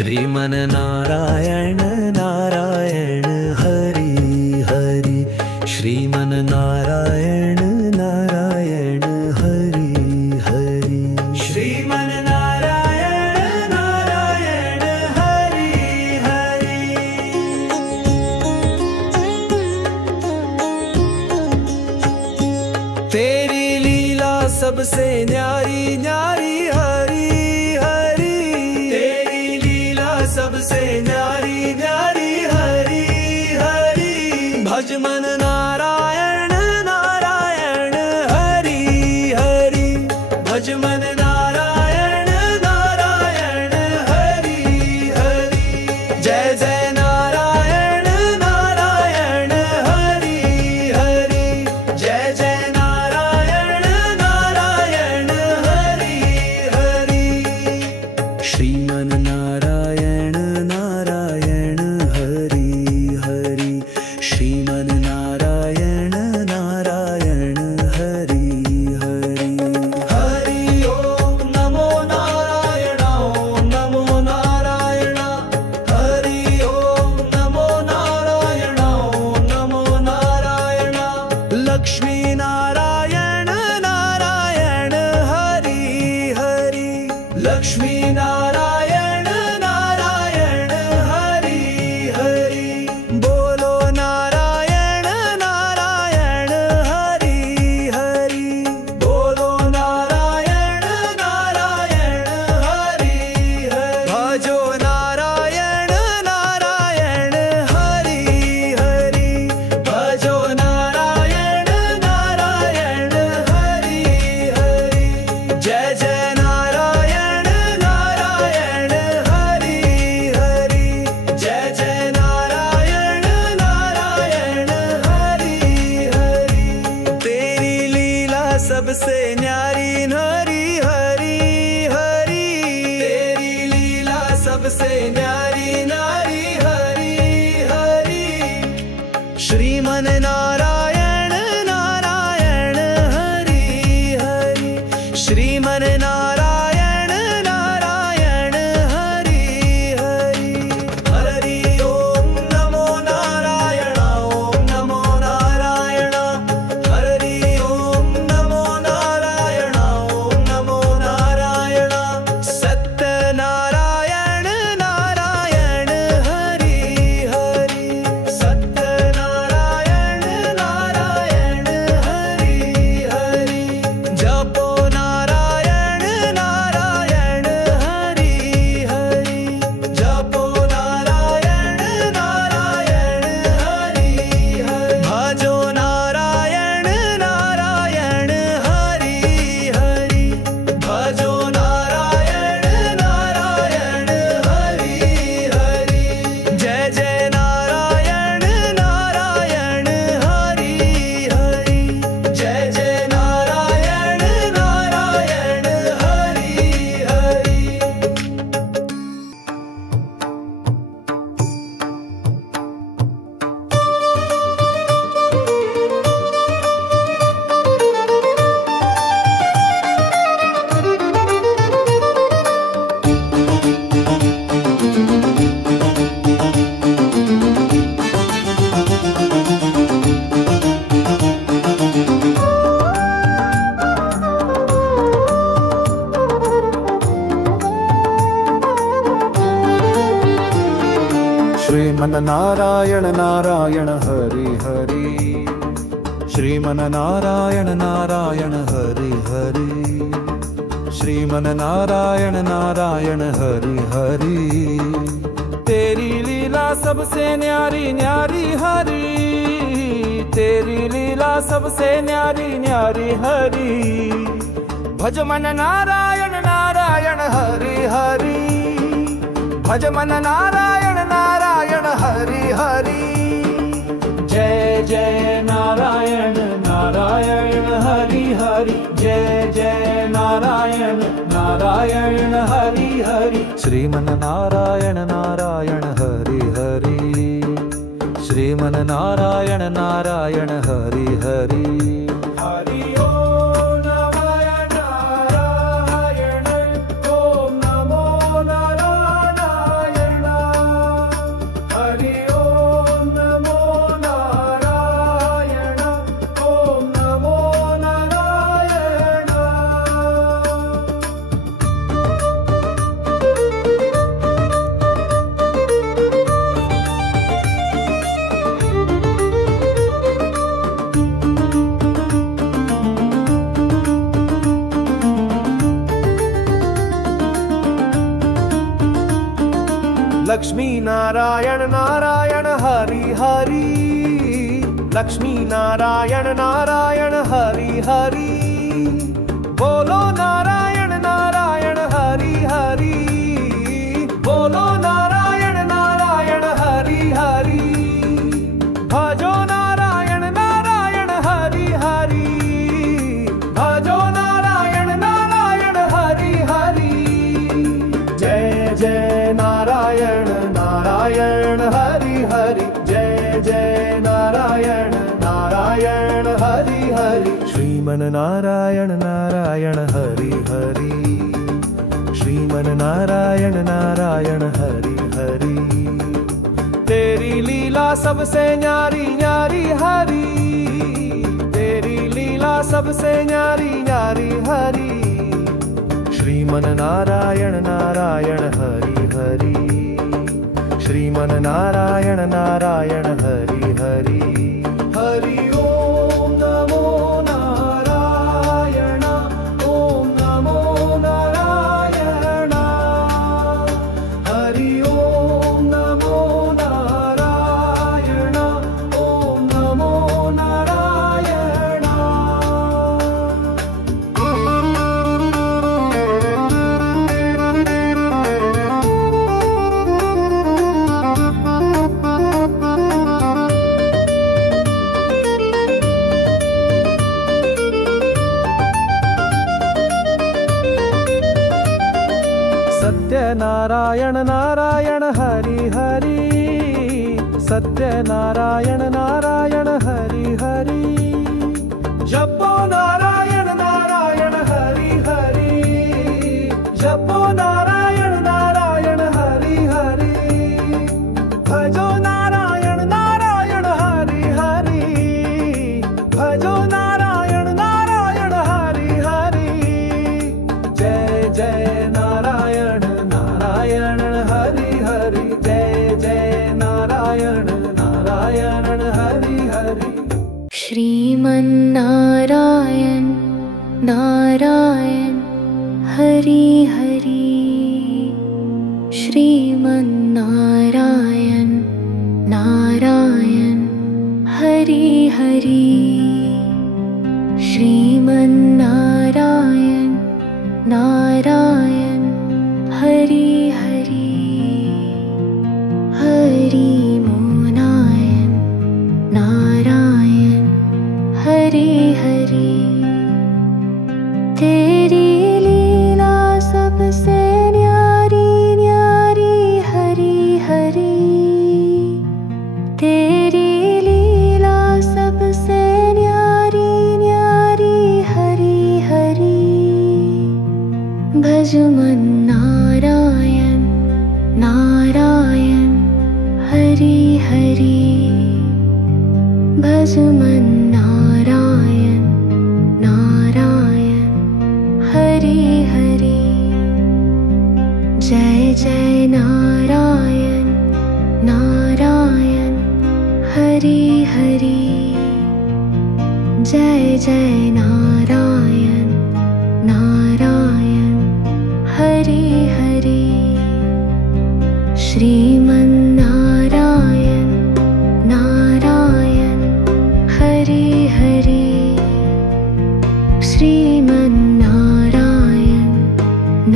श्रीमन नारायण नारायण हरि हरि, श्रीमन नारायण नारायण हरि हरि, श्रीमन नारायण नारायण हरि हरि। तेरी लीला सबसे न्यारी न्यारी हरि हरि, तेरी लीला सबसे न्यारी न्यारी हरि हरि। भज मन नारायण नारायण हरि हरि, भज मन नारायण नारायण हरि हरि। जय जय नारायण नारायण हरि हरि, जय जय नारायण नारायण हरि हरि। श्रीमन नारायण नारायण हरि हरि, श्रीमन नारायण नारायण हरि हरि। हरि ओम नमो नारायण, ओम नमो नारायण। हरि ओम नमो नारायण, ओम नमो नारायण। लक्ष्मी नारायण नारायण हरि हरि, लक्ष्मी नारायण नारायण हरि हरि। बोलो नारायण नारायण हरि हरि, बोलो नारायण नारायण हरि हरि। भजो नारायण नारायण हरि हरि, भजो नारायण नारायण हरि हरि। जय जय नारायण नारायण हरि हरि, जय जय नारायण नारायण हरि हरि। तेरी लीला सबसे न्यारी हरि हरि हरि, तेरी लीला सबसे न्यारी नारी हरि हरि। श्रीमन नारायण नारायण हरि हरि, श्रीमन नारायण नारायण हरि हरि। हरि ओम नमो नारायण, ओम नमो नारायण। हरि ओम नमो नारायण, ओम नमो नारायण। सत्य नारायण नारायण हरि हरि, सत्य नारायण नारायण हरि हरि। जपो नारायण नारायण हरि हरि, जपो नारायण नारायण हरि हरि। भजो नारायण नारायण हरि हरि, भजो नारायण नारायण हरि हरि। जय जय नारायण नारायण हरि हरि, जय जय नारायण नारायण हरि हरि। श्रीमन नारायण नारायण हरि हरि, श्रीमन नारायण नारायण हरि हरि, श्रीमन नारायण नारायण हरि हरि। तेरी लीला सबसे न्यारी न्यारी हरि, तेरी लीला सबसे न्यारी न्यारी हरि। भज मन नारायण नारायण हरि हरि, भज मन नारायण नारायण हरि हरि। जय जय नारायण नारायण हरि हरि, जय जय नारायण नारायण हरि हरि। श्रीमन नारायण नारायण हरि हरि, श्रीमन नारायण नारायण हरि हरि। हरि ओम नमः नारायण, ओम नमो नारायण। लक्ष्मी नारायण नारायण हरि हरि, लक्ष्मी नारायण नारायण हरि हरि, बोलो नारायण नारायण हरि हरि, बोलो नारायण नारायण हरि हरि, भजो नारायण नारायण हरि हरि, भजो नारायण नारायण हरि हरि, जय जय नारायण नारायण हरि हरि, जय जय नारायण नारायण हरि हरि, श्रीमन नारायण नारायण हरि हरि, श्रीमन नारायण नारायण हरि हरि, तेरी लीला सबसे न्यारी न्यारी हरि, तेरी लीला सबसे न्यारी न्यारी हरि, श्रीमन नारायण नारायण हरि हरि, श्रीमन नारायण नारायण हरि हरि, हरि ओम नमो नारायण, ओम नमो नारायण, हरि ओम नमो नारायण, ओम नमो नारायण। सत्यनारायण नारायण हरि हरि, सत्यनारायण नारायण हरि हरि, जपो नारायण नारायण हरि हरि, जपो नारायण नारायण हरि हरि, भजो नारायण नारायण हरि हरि, भजो नारायण नारायण हरि हरि, जय जय नारायण नारायण हरि हरि, जय जय नारायण नारायण हरि हरि, श्रीमन नारायण नारायण हरि हरि, श्रीमन नारायण नारायण हरि हरि, श्रीमन नारायण नारायण हरि हरि, हरि मोनायण नारायण हरि हरि, तेरी लीला सबसे न्यारी न्यारी हरि हरि, तेरी लीला सबसे न्यारी न्यारी हरि हरि, भज मन नारायण नारायण हरि हरि, भज मन नारायण नारायण हरि हरि, जय जय नारायण नारायण हरि हरि, जय जय नारायण नारायण हरि हरि, श्रीमन नारायण नारायण हरि हरि, श्रीमन नारायण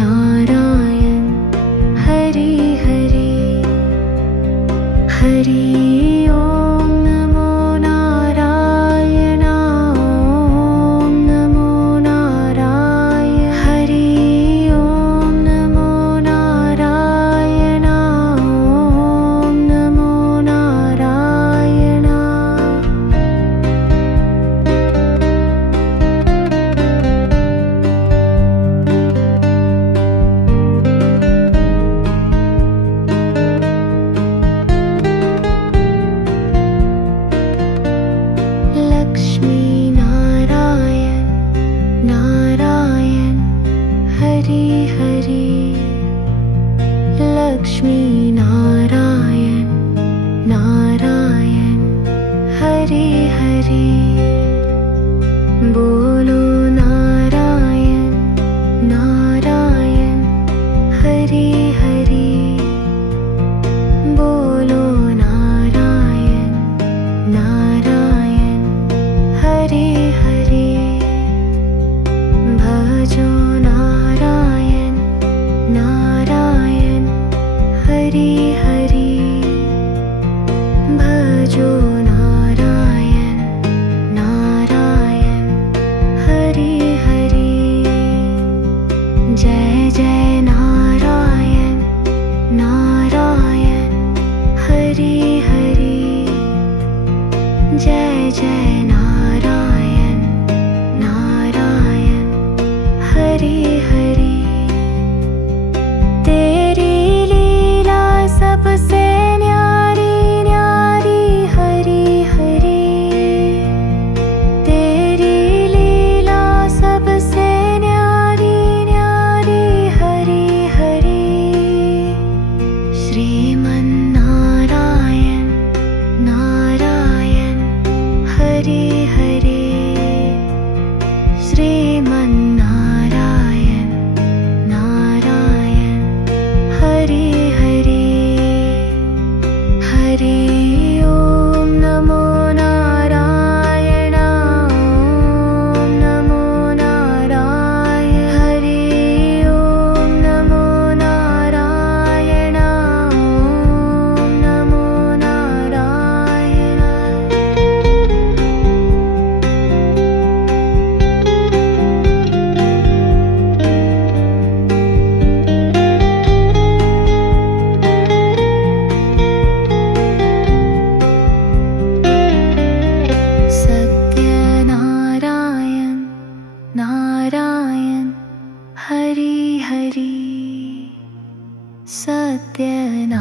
नारायण हरि हरि, हरि ओम नमो नारायण, ओम नमो नारायण, हरि ओम नमो नारायण, ओम नमो नारायण। लक्ष्मी नारायण नारायण हरि हरि, लक्ष्मी नारायण नारायण हरि हरि, बोलो नारायण नारायण हरि हरि, जय जय नारायण नारायण हरि हरि। तेरी लीला सबसे न्यारी न्यारी हरि हरि। तेरी लीला सबसे न्यारी न्यारी हरि हरि। श्रीमन्नारायण नारायण हरि हरि। श्रीमन्नारायण नारायण हरि हरि। हरि ओम नमो नारायण ओम नमो नारायण। हरि ओम नमो नारायण ओम नमो नारायण। सत्यनारायण नारायण हरि हरि। सत्यनारायण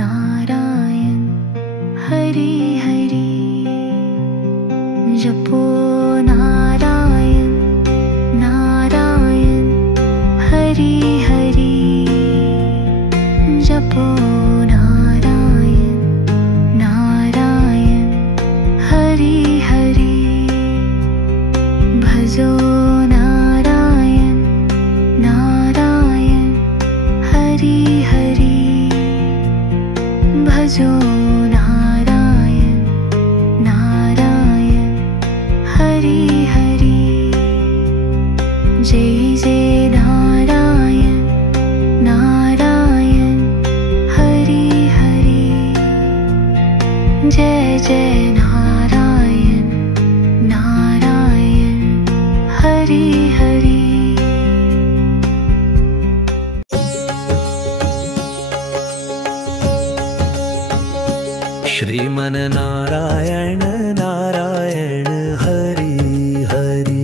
नारायण हरि हरि। जपो नारायण नारायण हरि हरि। जपो नारायण नारायण हरि हरि। भजो नारायण नारायण हरि हरि। भजो नारायण नारायण हरि हरि। जय जय नारायण नारायण हरि हरि। जय जय नारायण नारायण हरि हरि। श्रीमन्नारायण नारायण हरि हरि।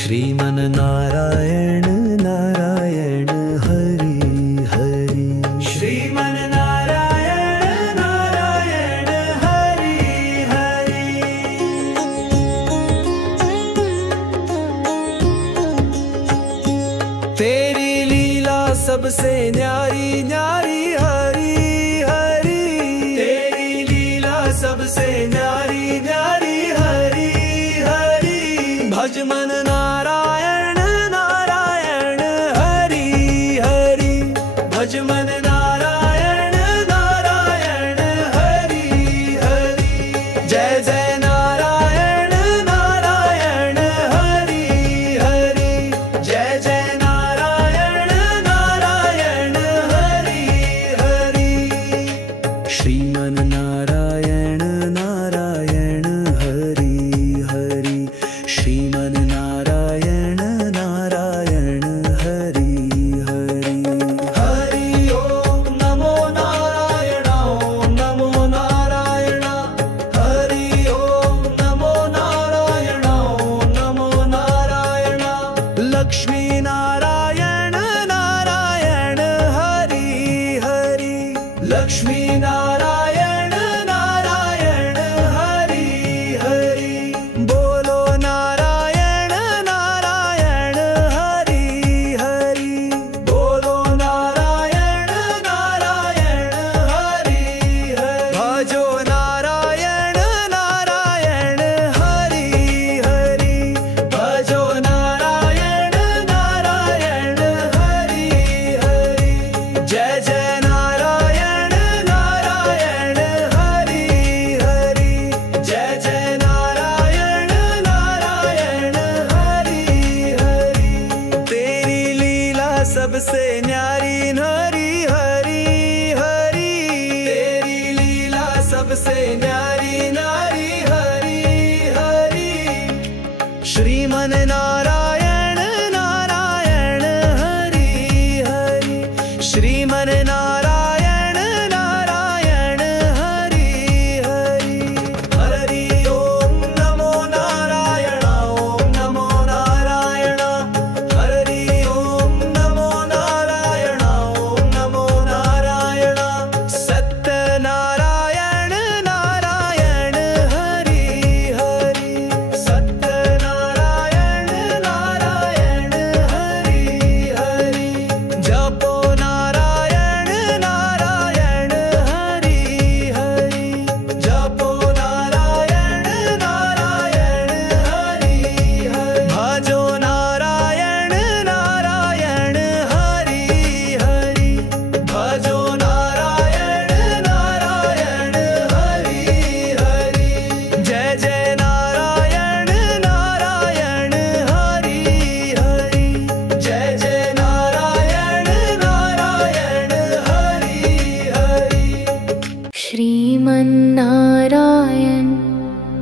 श्रीमन्नारायण नारायण हरि हरि। श्रीमन्नारायण नारायण हरि हरि। तेरी लीला सबसे न्यारी न्यारी हरि हरि। तेरी लीला सबसे न्यारी न्यारी हरि हरि। भज मन नारायण नारायण हरि हरि। भज मन नारायण नारायण हरि हरि। जय जय नारायण नारायण हरि हरि। जय जय नारायण नारायण हरि हरि। श्रीमन्नारायण नारायण हरि हरि। श्रीमन्नारायण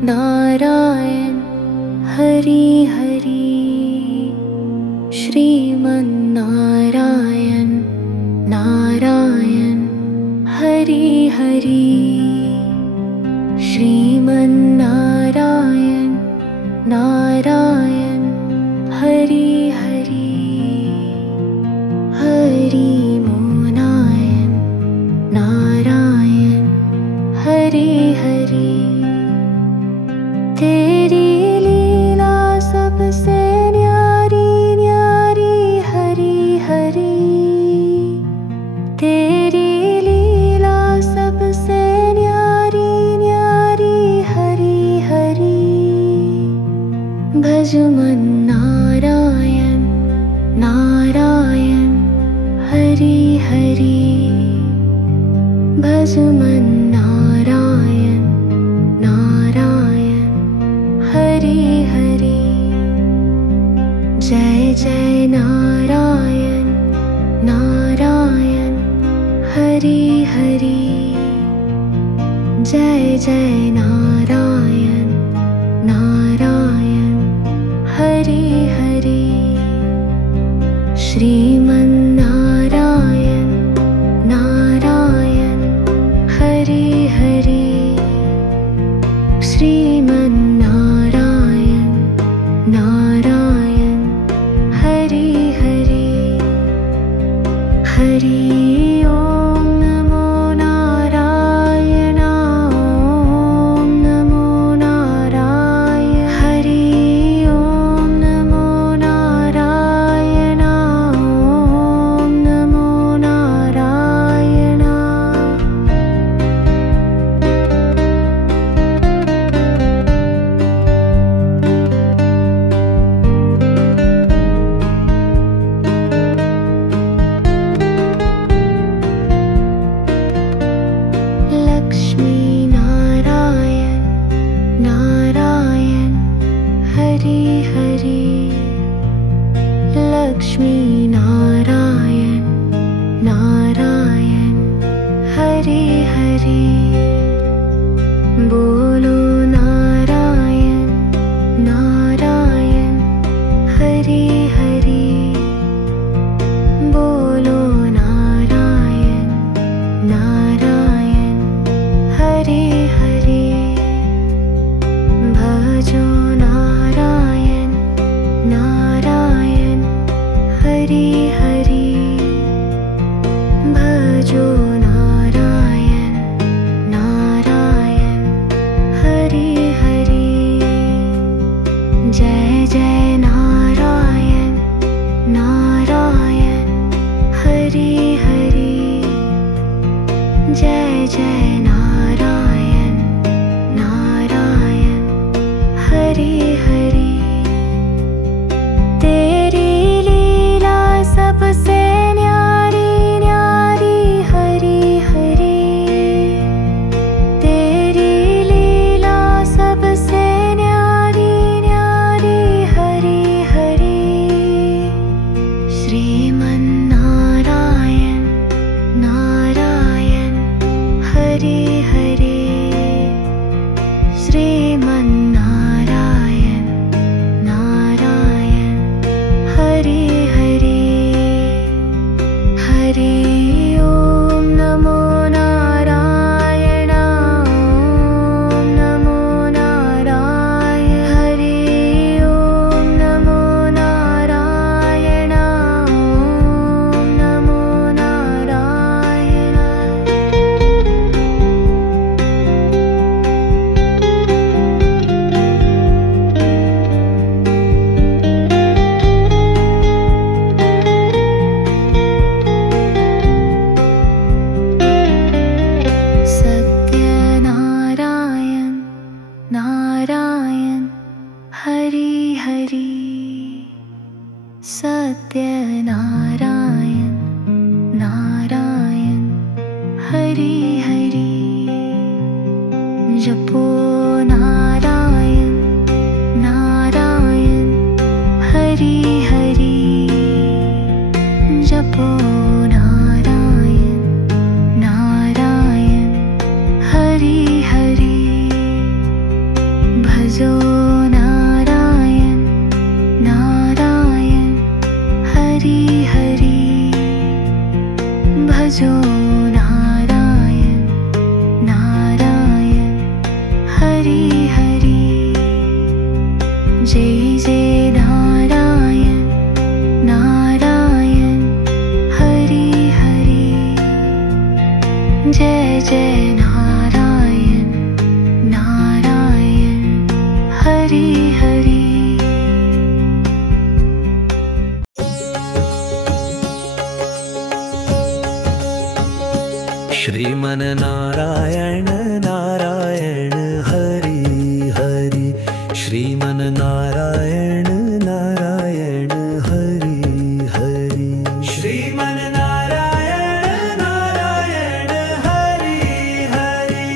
नारायण हरि हरि श्रीमन्नारायण नारायण हरि हरि श्रीमन्नारायण नारायण हरि हरि हरि मोनायण नारायण हरि हरि तेरी लीला सबसे न्यारी न्यारी हरि हरि तेरी लीला सबसे न्यारी न्यारी हरि हरि भज मन नारायण नारायण हरि हरि भज मन नारायण नारायण हरि हरि जय जय नारायण नारायण हरि हरि जय जय नारायण नारायण हरि हरि श्रीमन्नारायण नारायण हरि हरि श्रीमन्नारायण नारायण हरि हरि हरि ओम नमो नारायण ओम नमो नारायण हरि ओम नमो नारायण ओम नमो नारायण लक्ष्मी नारायण नारायण हरि हरि लक्ष्मी नारायण नारायण हरि हरि बोलो नारायण नारायण हरि हरि बोलो नारायण नारायण हरि हरि भजो नारायण नारायण हरि हरि भजो नारायण नारायण हरि हरि जय जय नारायण नारायण हरि हरि जय जय नारायण नारायण हरि हरि तेरी लीला सबसे न्यारी न्यारी हरि हरि तेरी लीला सबसे न्यारी न्यारी हरि हरि श्रीमन्नारायण नारायण हरि हरि श्रीमन्नारायण नारायण हरि हरि हरि ओम नमो नारायण ओम नमो नारायण हरि ओम नमो नारायण ओम नमो नारायण सत्यनारायण नारायण हरि हरि सत्यनारायण नारायण हरि हरि जपो नारायण नारायण हरि हरि जपो नारायण नारायण हरि हरि हरि जय जय नारायण नारायण हरि हरि जय जय नारायण नारायण हरि हरि श्रीमन नारायण नारायण हरि हरि श्रीमन नारायण नारायण हरि हरि श्रीमन नारायण नारायण हरि हरि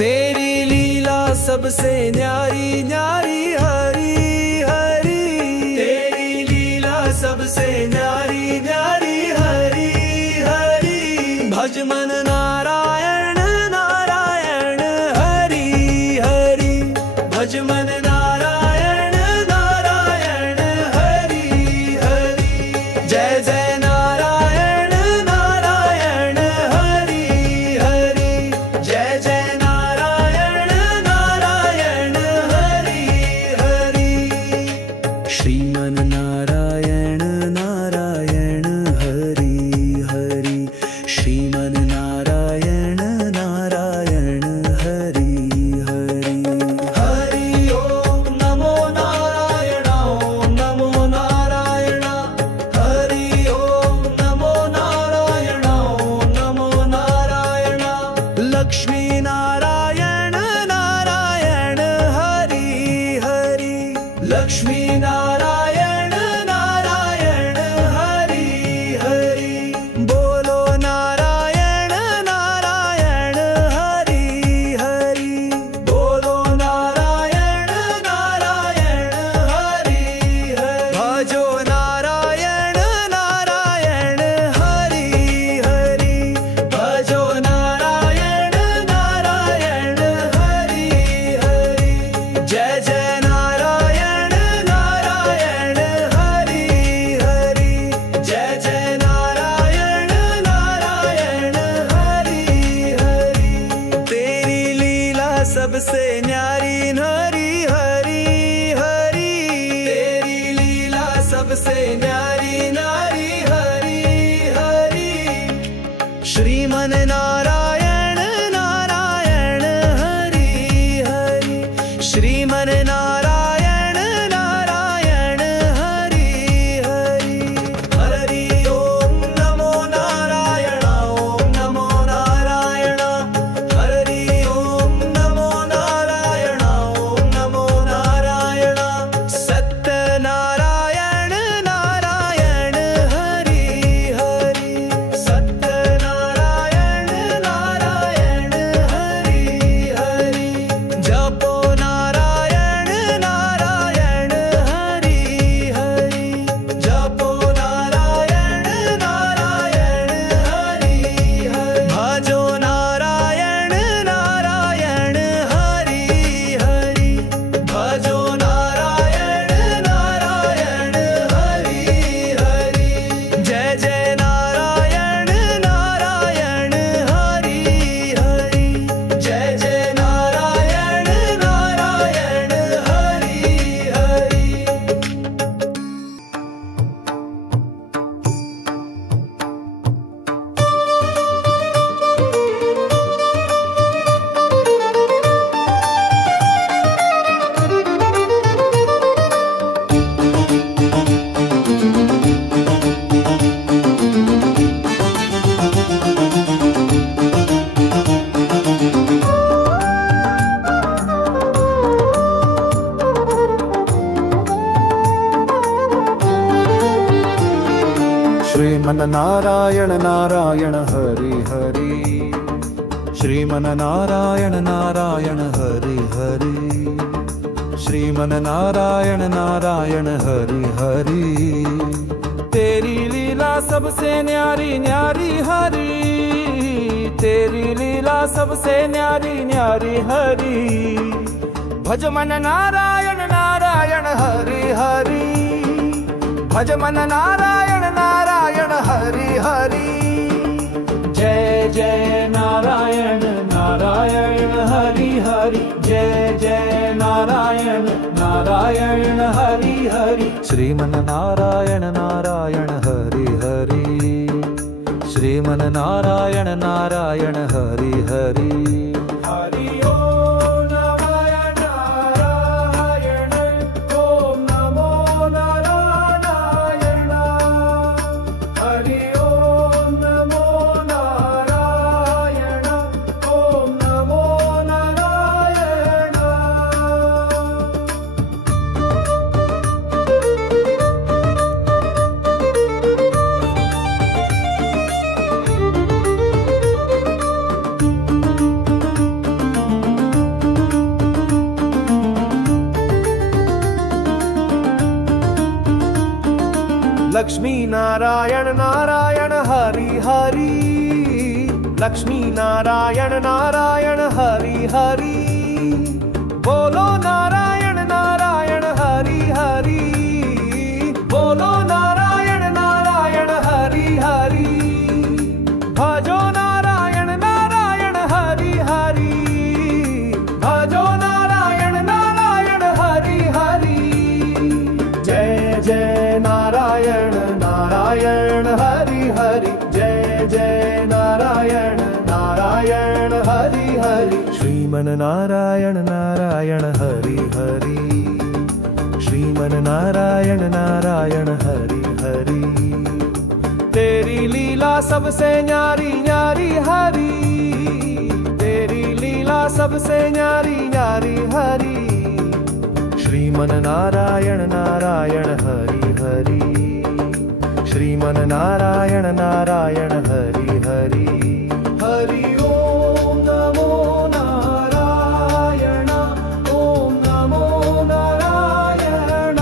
तेरी लीला सबसे न्यारी न्यारी हरि हरि तेरी लीला सबसे न्यारी न्यारी हरि हरि भज मन नारायण नारायण हरि हरि भज मन नारायण नारायण हरि हरि जय जय नारायण नारायण हरि हरि जय जय नारायण नारायण हरि हरि श्रीमन नारायण नारायण हरि हरि श्रीमन नारायण नारायण हरि हरि हरि ओम नमो नारायण ओम नमो नारायण हरि ओम नमो नारायण ओम नमो नारायण लक्ष्मी नारायण नारायण हरि हरि लक्ष्मी नारायण नारायण हरि हरि बोलो नारायण नारायण हरि हरि बोलो नारायण नारायण हरि हरि भजो नारायण नारायण हरि हरि भजो नारायण नारायण हरि हरि जय जय नारायण नारायण हरि हरि जय जय नारायण नारायण हरि हरि तेरी लीला सबसे न्यारी हरि हरि हरि तेरी लीला सबसे न्यारी नारी हरि हरि श्रीमन नारायण नारायण हरि हरि श्रीमन नारायण नारायण हरि हरि हरि ओम नमो नारायण ओम नमो नारायण हरि ओम नमो नारायण ओम नमो नारायण सत्य नारायण नारायण हरि हरि सत्य नारायण नारायण हरि हरि जपो नारायण नारायण हरि हरि जपो नारायण नारायण हरि हरि भजो नारायण नारायण हरि हरि भजो नारायण नारायण हरि हरि जय जय नारायण नारायण हरि हरि जय जय नारायण नारायण हरि हरि श्रीमन नारायण नारायण हरि हरि श्रीमन नारायण नारायण हरि हरि श्रीमन नारायण नारायण हरि हरि तेरी लीला सबसे न्यारी न्यारी हरि तेरी लीला सबसे न्यारी न्यारी हरि भज मन नारायण नारायण हरि हरि भज मन नारायण नारायण हरि हरि नारायण हरि हरि श्रीमन्नारायण नारायण हरि हरि श्रीमन्नारायण नारायण हरि हरि हरि ओम नमः नारायण ओम नमो नारायण हरि ओम नमो नारायण ओम नमो नारायण लक्ष्मी नारायण नारायण हरि हरि लक्ष्मी नारायण नारायण हरि हरि बोलो नारायण नारायण हरि हरि बोलो नारायण नारायण हरि हरि भजो नारायण नारायण हरि हरि भजो नारायण नारायण हरि हरि जय जय नारायण नारायण हरि हरि जय जय नारायण नारायण हरि हरि श्रीमन्नारायण नारायण हरि हरि श्रीमन्नारायण नारायण हरि हरि तेरी लीला सबसे न्यारी न्यारी हरि तेरी लीला सबसे न्यारी न्यारी हरि श्रीमन्नारायण नारायण हरि हरि श्रीमन्नारायण नारायण हरि हरि हरि ओम नमो नारायण ओम नमो नारायण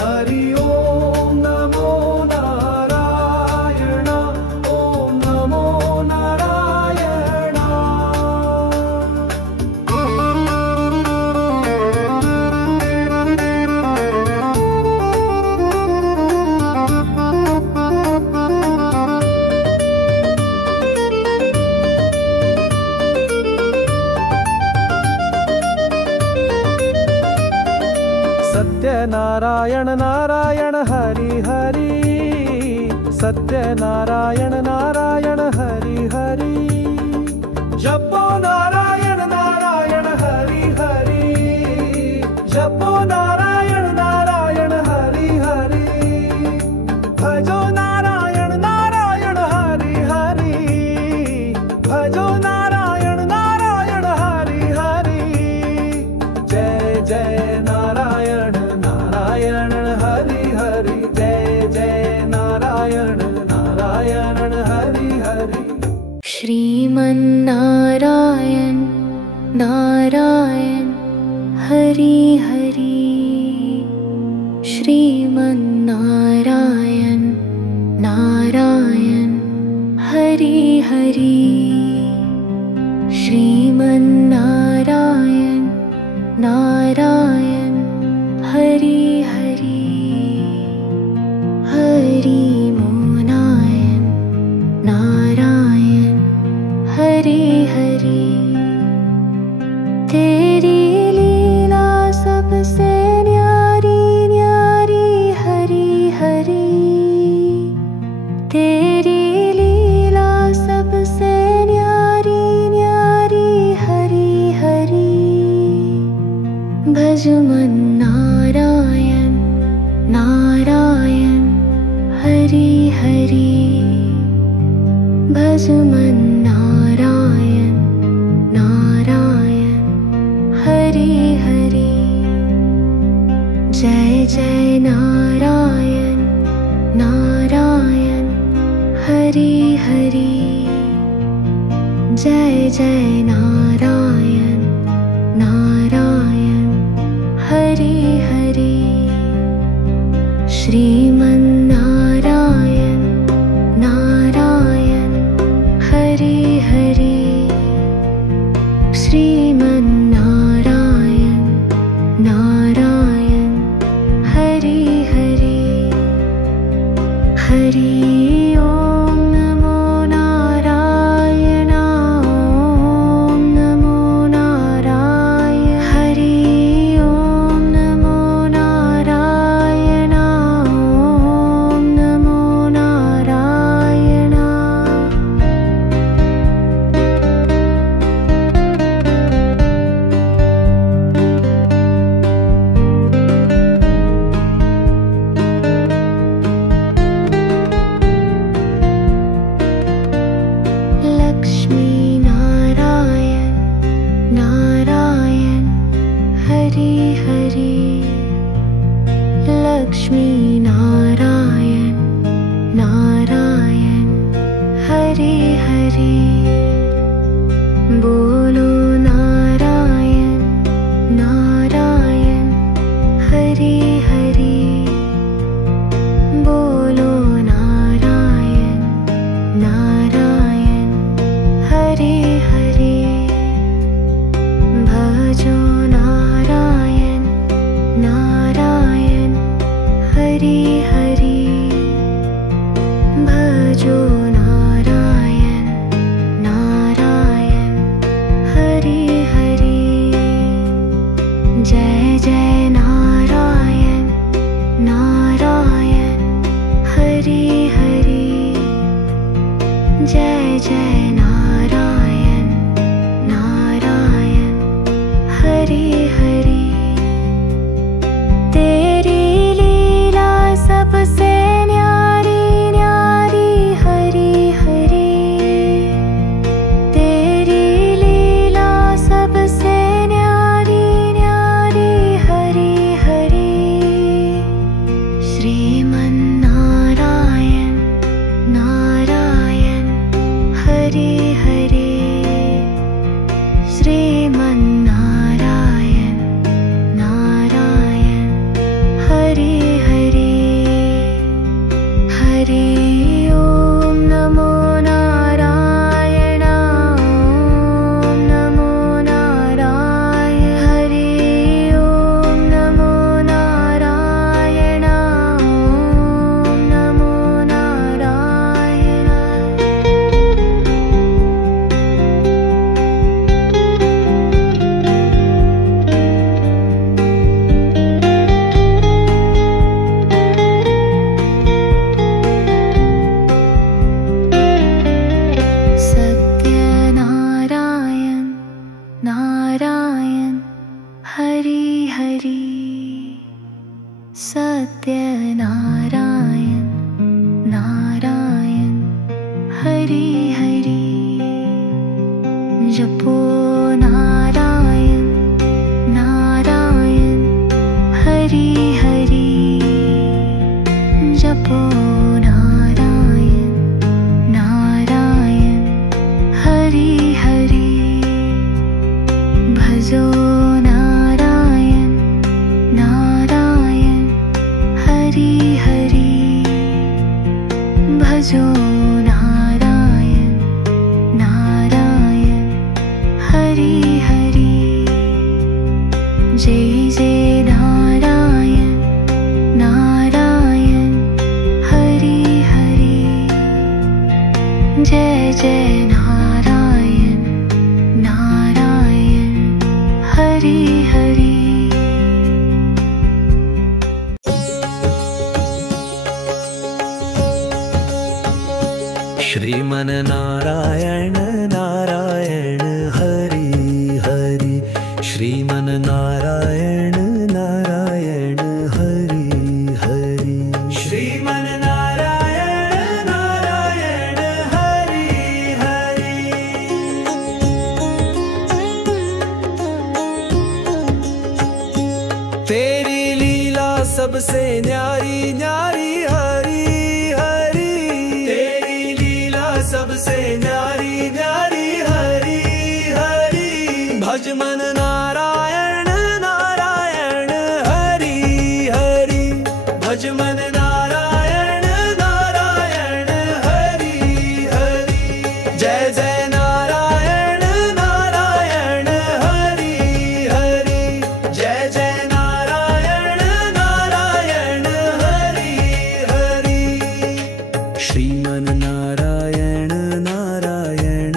हरि ओम नमो नारायण ओम नमो नारायण सत्यनारायण नारायण हरि हरि सत्यनारायण नारायण हरि हरि जपो नारायण नारायण हरि हरि जपो नारायण नारायण हरि हरि भजो नारायण नारायण हरि हरि भजो नारायण नारायण हरि हरि जय जय नारायण नारायण हरि हरि जय जय नारायण नारायण हरि हरि श्रीमन्नारायण नारायण हरि हरि श्रीमन्नारायण नारायण हरि हरि श्रीमन्नारायण नारायण हरि हरि हरि मोनायण नारायण हरि हरि तेरी लीला सबसे न्यारी न्यारी हरि हरि तेरी लीला सबसे न्यारी न्यारी हरि हरि भज मन नारायण नारायण हरि हरि भज मन नारायण नारायण हरि हरि जय जय नारायण नारायण हरि हरि जय जय नारायण नारायण हरि हरि श्रीमन्नारायण नारायण हरि हरि श्रीमन्नारायण नारायण हरि हरि हरि ओम नमो नारायण ओम हरि हरि बोलो नारायण नारायण हरि हरि बोलो नारायण नारायण हरि हरि भजो नारायण नारायण हरि हरि भजो नारायण नारायण हरि हरि जय जय नारायण नारायण हरि हरि जय जय नारायण नारायण हरि हरि तेरी लीला सबसे न्यारी न्यारी हरि हरि तेरी लीला सबसे न्यारी न्यारी हरि हरि श्रीमन्नारायण नारायण हरि हरि श्रीमन्नारायण नारायण हरि हरि हरि ओम नमो नारायण ओम नमो नारायण हरि ओम नमो नारायण ओम नमो नारायण सत्यनारायण नारायण हरि हरि सत्यनारायण नारायण हरि हरि जपो नारायण नारायण हरि हरि जपो नारायण नारायण हरि हरि भजो नारायण नारायण हरि हरि भजो नारायण नारायण हरि हरि जय जय नारायण नारायण हरि हरि जय जय नारायण नारायण हरि हरि श्रीमन नारायण नारायण हरि हरि श्रीमन नारायण नारायण हरि हरि श्रीमन नारायण नारायण हरि हरि तेरी लीला सबसे न्यारी न्यारी हरि हरि तेरी लीला सबसे न्यारी न्यारी हरि हरि भज मन नारायण नारायण हरि हरि भज मन नारायण नारायण हरि हरि जय जय नारायण नारायण हरि हरि जय जय नारायण नारायण हरि हरि श्रीमन नारायण नारायण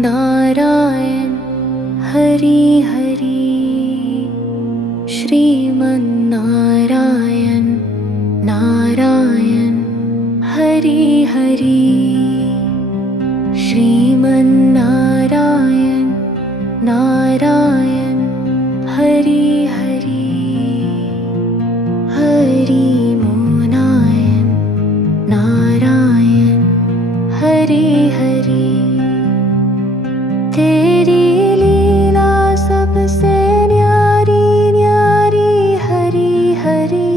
नारायण हरि हरि श्रीमन्नारायण नारायण हरि हरि श्रीमन्नारायण नारायण हरि हरि हरि मोनायण नारायण हरि हरि तेरी लीला सबसे न्यारी न्यारी हरि हरि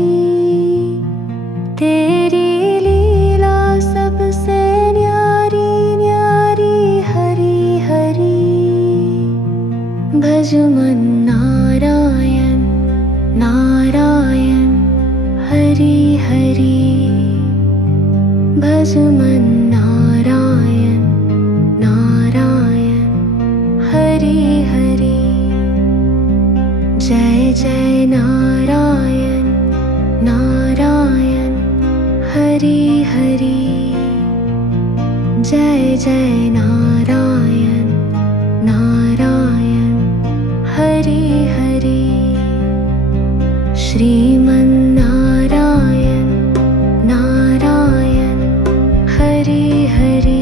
तेरी लीला सबसे न्यारी न्यारी हरि हरि भज मन नारायण नारायण हरि हरि भज मन नारायण नारायण हरि हरि जय जय नारायण नारायण हरि हरि जय जय नारायण नारायण हरि हरि श्रीमन्नारायण नारायण हरि हरि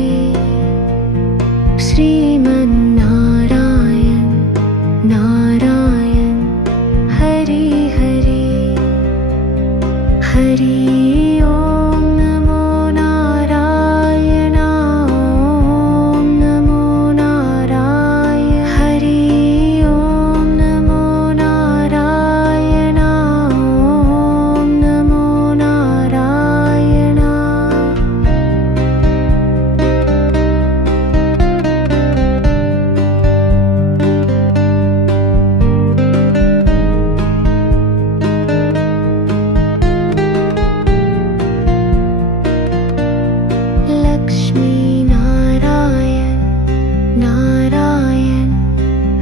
श्रीमन्नारायण नारायण हरि हरि हरि ओम नमो नारायण ओम नमो नारायण हरि ओम नमो नारायण ओम नमो नारायण लक्ष्मी नारायण नारायण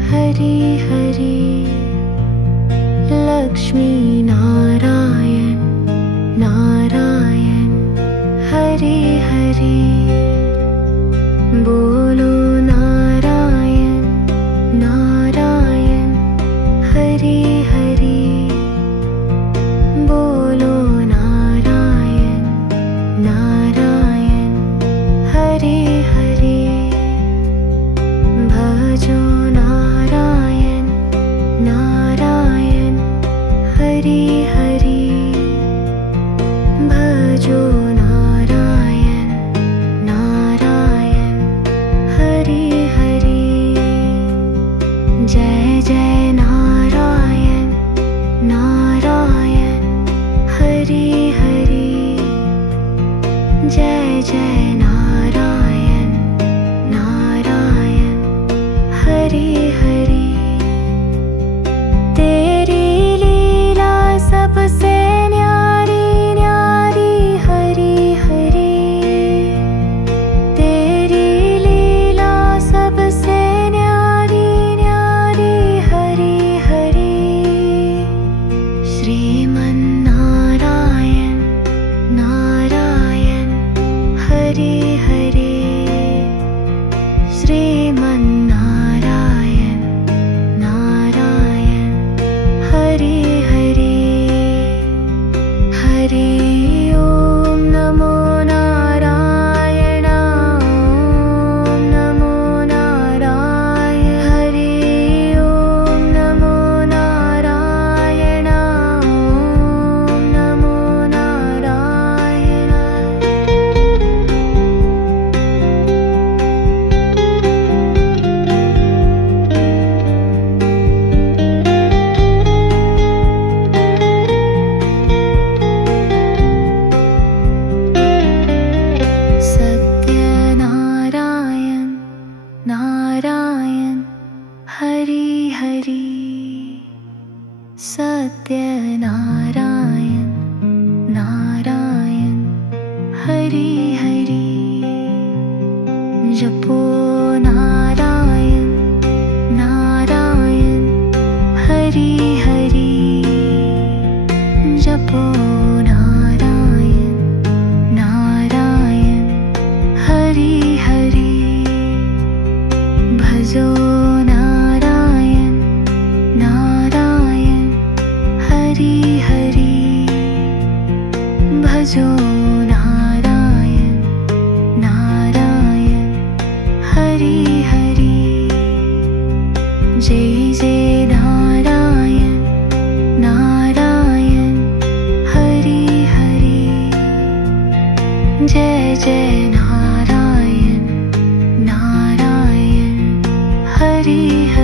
हरि हरि लक्ष्मी नारायण नारायण हरि हरि बोलो नारायण नारायण हरि हरि बोलो नारायण नारायण हरि हरि भजो नारायण नारायण हरि हरि भजो नारायण नारायण हरि हरि जय जय नारायण नारायण हरि हरि जय जय नारायण नारायण हरि हरि तेरी लीला सबसे न्यारी न्यारी हरि हरि तेरी लीला सबसे न्यारी न्यारी हरि हरि श्रीमन्नारायण नारायण हरि हरि श्रीमन्नारायण नारायण हरि हरि हरि ओम नमो नारायण ओम नमो नारायण हरि ओम नमो नारायण ओम नमो नारायण भजो नारायण नारायण हरि हरि जय जय नारायण नारायण हरि हरि जय जय नारायण नारायण हरि हरि